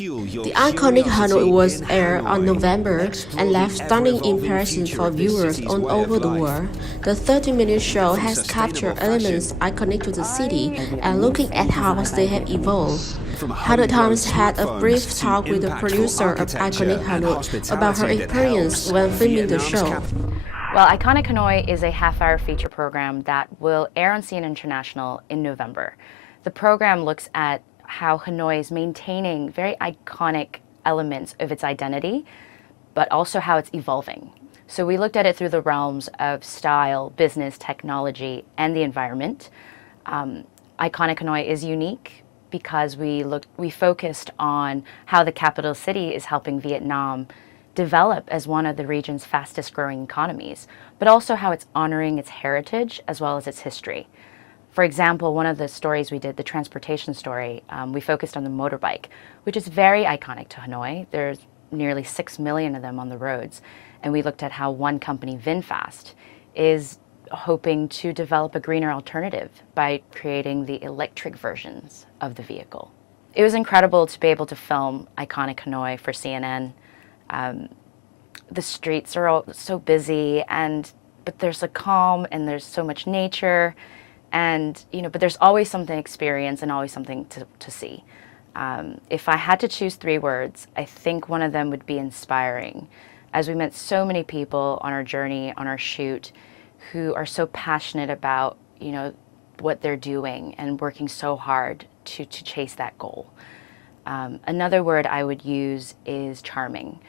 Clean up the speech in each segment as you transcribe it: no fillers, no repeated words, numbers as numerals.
The iconic Hanoi was aired on November and left stunning impressions for viewers all over the world. The 30-minute show has captured elements iconic to the city and looking at how they have evolved. Hanoi Times had a brief talk with the producer of Iconic Hanoi about her experience when filming the show. Well, Iconic Hanoi is a half-hour feature program that will air on CNN International in November. The program looks at how Hanoi is maintaining very iconic elements of its identity, but also how it's evolving. So we looked at it through the realms of style, business, technology, and the environment. Iconic Hanoi is unique because we focused on how the capital city is helping Vietnam develop as one of the region's fastest growing economies, but also how it's honoring its heritage as well as its history. For example, one of the stories we did, the transportation story, we focused on the motorbike, which is very iconic to Hanoi. There's nearly 6 million of them on the roads. And we looked at how one company, VinFast, is hoping to develop a greener alternative by creating the electric versions of the vehicle. It was incredible to be able to film Iconic Hanoi for CNN. The streets are all so busy, but there's a calm and there's so much nature, and but there's always something to experience and always something to see. If I had to choose 3 words, I think one of them would be inspiring, as we met so many people on our journey, on our shoot, who are so passionate about what they're doing and working so hard to chase that goal. Another word I would use is charming.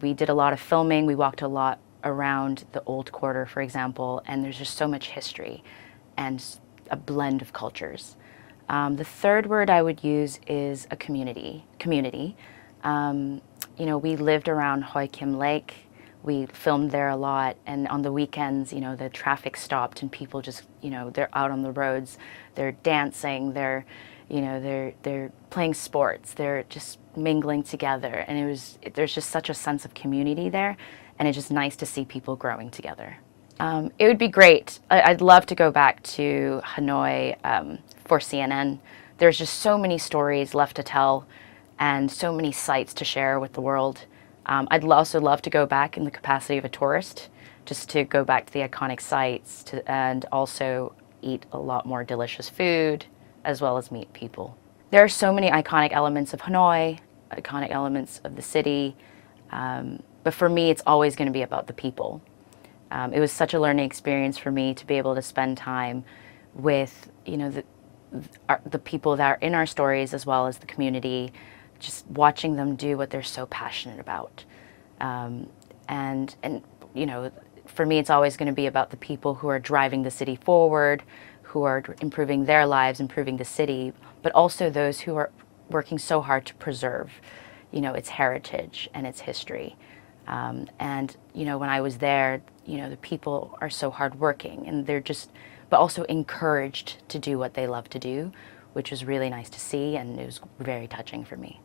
We did a lot of filming. We walked a lot around the Old Quarter, for example, and there's just so much history and a blend of cultures. The third word I would use is a community. We lived around Hoi Kim Lake. We filmed there a lot, and on the weekends, the traffic stopped and people just, they're out on the roads, they're dancing, they're playing sports, they're just mingling together, and there's just such a sense of community there, and it's just nice to see people growing together. It would be great. I'd love to go back to Hanoi for CNN. There's just so many stories left to tell and so many sights to share with the world. I'd also love to go back in the capacity of a tourist, just to go back to the iconic sites and also eat a lot more delicious food, as well as meet people. There are so many iconic elements of Hanoi, iconic elements of the city, but for me, it's always going to be about the people. It was such a learning experience for me to be able to spend time with the people that are in our stories, as well as the community, just watching them do what they're so passionate about. And for me, it's always going to be about the people who are driving the city forward, who are improving their lives, improving the city, but also those who are working so hard to preserve, its heritage and its history. When I was there, the people are so hardworking, and but also encouraged to do what they love to do, which was really nice to see, and it was very touching for me.